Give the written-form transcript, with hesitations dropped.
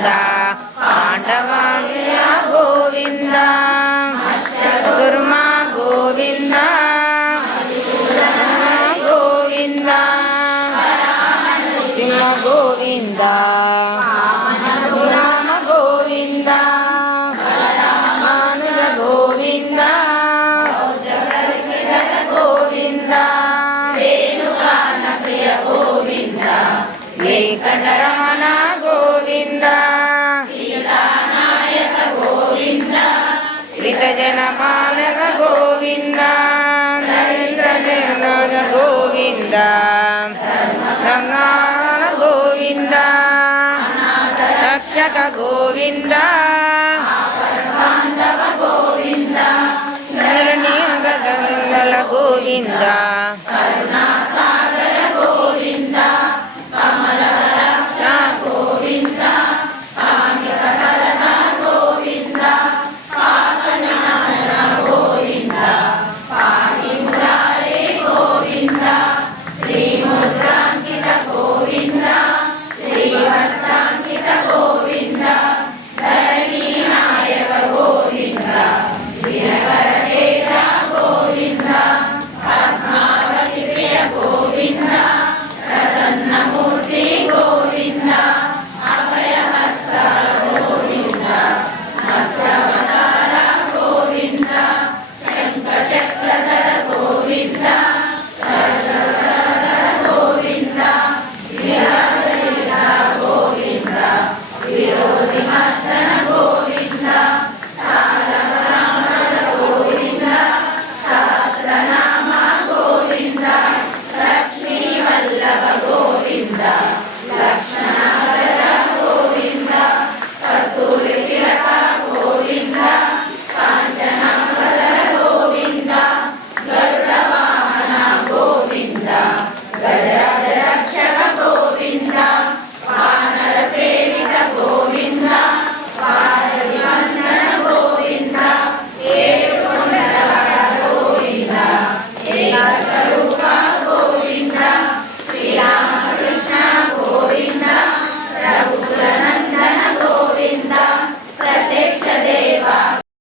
గోవింద పాండవాలయ గోవింద దుర్మా గోవింద గోవింద సింహ గోవింద రామ గోవింద మానుజ గోవింద గోవింద గోవింద ఏకటరమణ గోవింద సీతానాయక గోవింద శ్రితజనపాలక గోవింద నరేంద్రజనరాజ గోవింద సంహార గోవింద రక్షక గోవింద గోవింద ధరణ్యగల గోవింద కరుణాసాగర గోవింద కమల రక్ష గోవింద కామికఫలద గోవింద పాపనాశన గోవింద పాడి మురారే గోవింద శ్రీముద్రాంకిత గోవింద శ్రీవత్సాంకిత గోవింద ధరణీ నాయక గోవింద దినకరతేజ గోవింద పద్మావతి ప్రియ గోవింద ప్రసన్నమూర్తి గోవింద అభయహస్త గోవింద మత్స్యావతార గోవింద శంఖచక్రధర గోవింద సర్వధర గోవింద విరాజయుధ గోవింద విరోధి మర్దన గోవింద సాలగ్రామద గోవింద సహస్రనామ గోవింద లక్ష్మీ వల్లభ గోవింద లక్ష్మణాగర గోవింద కస్తూరి తిలక గోవింద కాంచనాగర గోవింద గరుడ వాహన గోవింద గజరాజ రక్షక గోవింద వానర సేవిత గోవింద పార్వతి వందన గోవింద ఏడు కొండల గోవింద ఏక